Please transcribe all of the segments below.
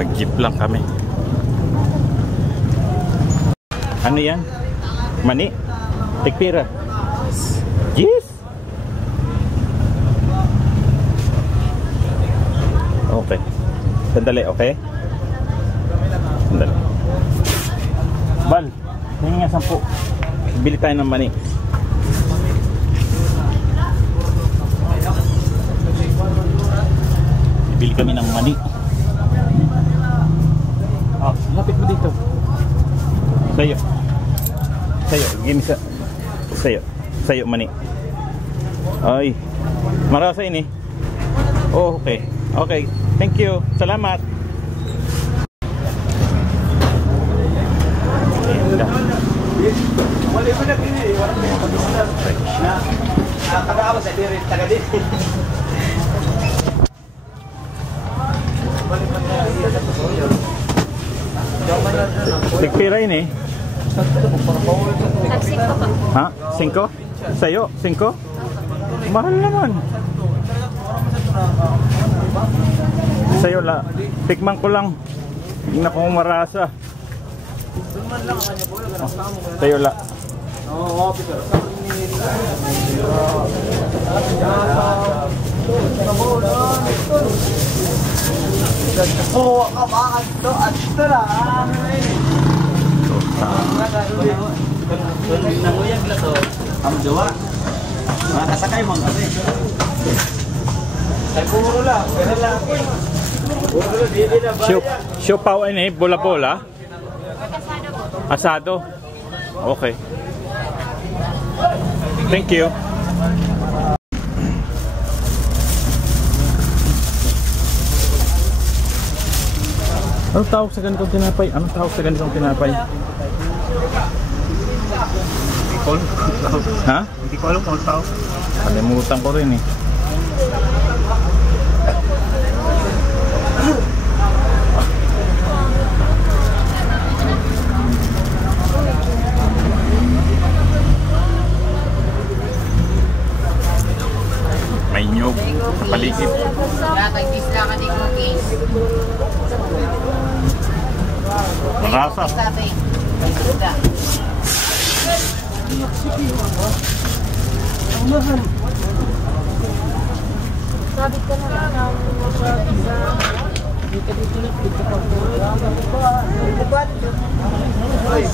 Mag-jeep lang kami. Ano yan? Mani? Tikpira? Yes! Okay. Sandali, okay? Sandali. Bal, tingin nga 10. Bili tayo ng mani. Bili kami ng mani. Oh, lapit mo dito. Sayo. Sayo, give me sa. Sayo. Sayo mani. Ay. Marasa ini. Oh, okay. Okay. Thank you. Salamat. Wala mo na kini, wala mo na. Nakakaawa sa diri taga dito. Tikpira ini. Tag-5 pa. Ha? 5? Sayo? 5? Mahal naman. Sayo la. Tikman ko lang. Hindi na kong marasa. Sayo la. Oo, pero oh, kabahan to at ito na. Nanguyag na to. Ang jawa. Makasakay mo kasi. Ay, puro lang. Pero lang. Puro lang, di na ba? Siopaw ini, bola-bola. Asado. Okay. Thank you. Anong tawag sa ganitong tinapay? Anong tawag sa ganitong tinapay? Ha? Hindi ko alam kung tawag. Kalimutan ko rin eh. May nyog sa paligid. Tag-isla ka ni cookies. Marasa. Sabit ka na lang. Dito na. Dito pa. Bibubad. Boy.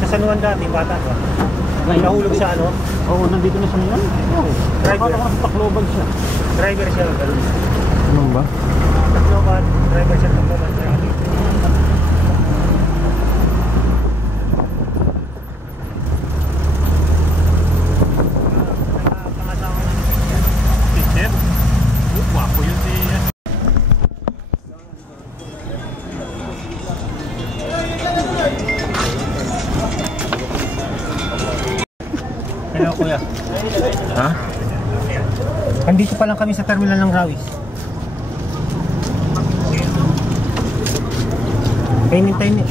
Sa San Juan dati, bata ka. Nahulog siya ano? Oo, nandito na siya ngayon. Oo. Driver. Takloban siya. Driver siya. Ano ba? Takloban. Driver siya. Takloban. Teacher? Wapo yun si... Hello, kuya. Ha? Andito pa lang kami sa terminal ng Rawis. Kainin tayo niya.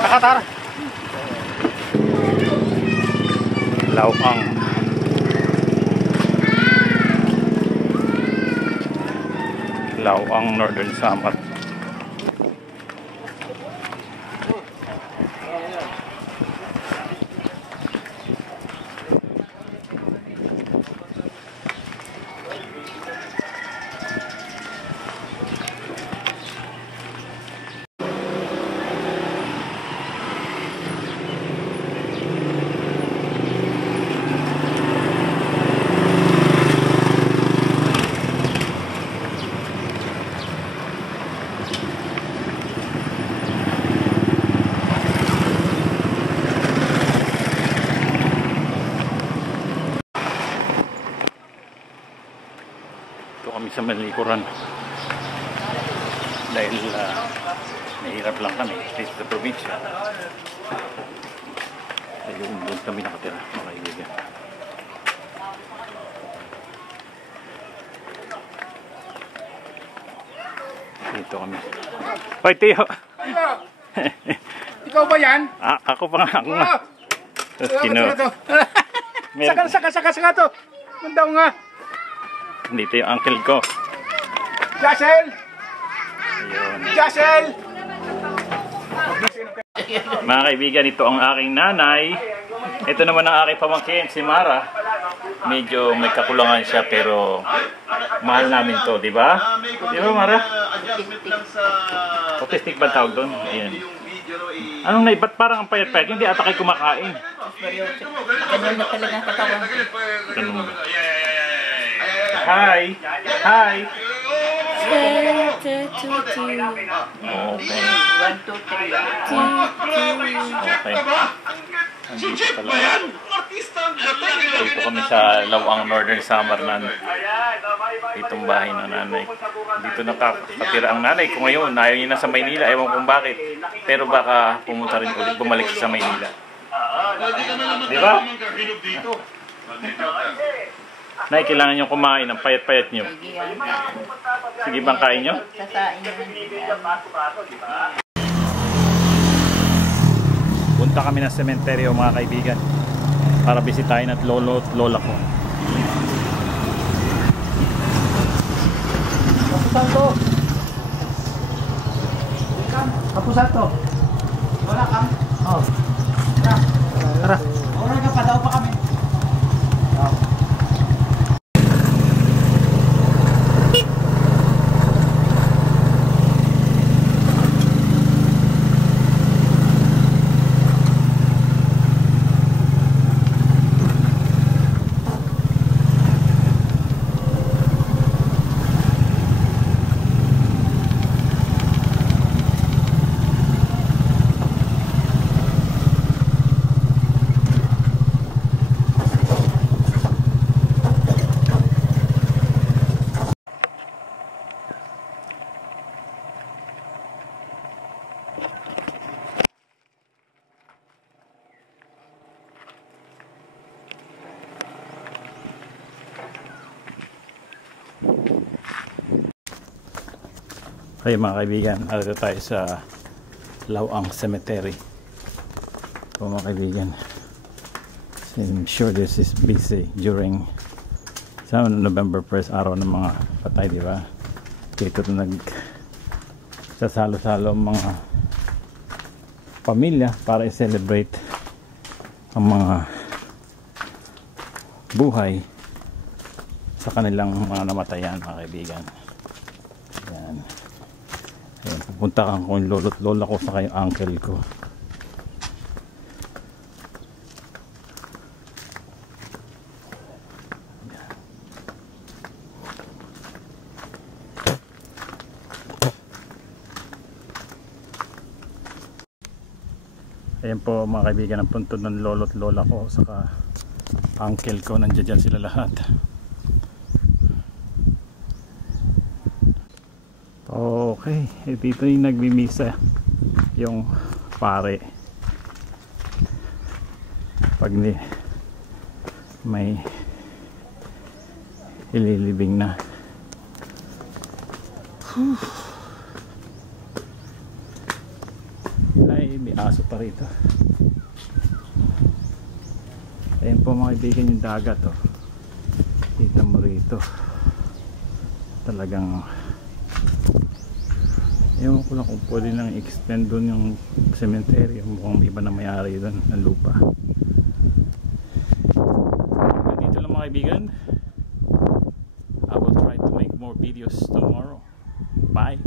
Kakatara. Lawang Northern Samar. Sa Malikuran dahil nahirap lang kami sa probinsya. Ayun, doon kami nakatira, mga kaibigan. Dito kami. Hoy, Tiyo! Ikaw ba yan? Ako pa nga. Ako nga. Saka to. Mandaw nga. Dito yung uncle ko. Joshel! Ayun. Joshel! Mga kaibigan, ito ang aking nanay. Ito naman ang aking pamangkin, si Mara. Medyo may kakulangan siya pero mahal namin to, di ba? Di ba, Mara? Autistic ba tawag doon? Ayan. Anong ba't parang ang payat-payat? Hindi ata kayo kumakain. Ganyan na talaga ang katawan. Ganun. Hi! Hi! Okay. 1, 2, 3. Okay. Andito pala. Dito kami sa Lawang Northern Samar na itong bahay ng nanay. Dito nakatira ang nanay ko ngayon. Ayaw niya na sa Maynila. Ewan kung bakit. Pero baka pumunta rin ulit, bumalik sa Maynila. Di ba? Nay, kailangan nyo kumain ng payat-payat nyo. Sige bang kain nyo? Sasain nyo. Punta kami ng sementeryo mga kaibigan para bisitahin at lolo at lola ko. Kapusan to. Wala kang? Oo. Tara. Wala ka pa daw pa kami. Okay mga kaibigan, narito tayo sa Lawang Cemetery. So mga kaibigan, I'm sure this is busy during sa November 1st, araw ng mga patay, di ba? Dito nagsasalo-salo ang mga pamilya para i-celebrate ang mga buhay sa kanilang mga namatayan mga kaibigan. Ayan. Ayan, pupunta kang kung lolo't lola ko sa kayong uncle ko. Ayan po mga kaibigan ang puntod ng lolo't lola ko saka uncle ko, nandiyan dyan sila lahat. Okay, dito yung nagmimisa yung pare pag may ililibing na. Ay, may aso pa rito. Ayan po mga kaibigan yung dagat, oh. Kita mo rito talagang ewan ko lang kung pwede nang extend doon yung cemetery. Mukhang iba na may-ari doon ng lupa. Dito lang mga kaibigan. I will try to make more videos tomorrow. Bye.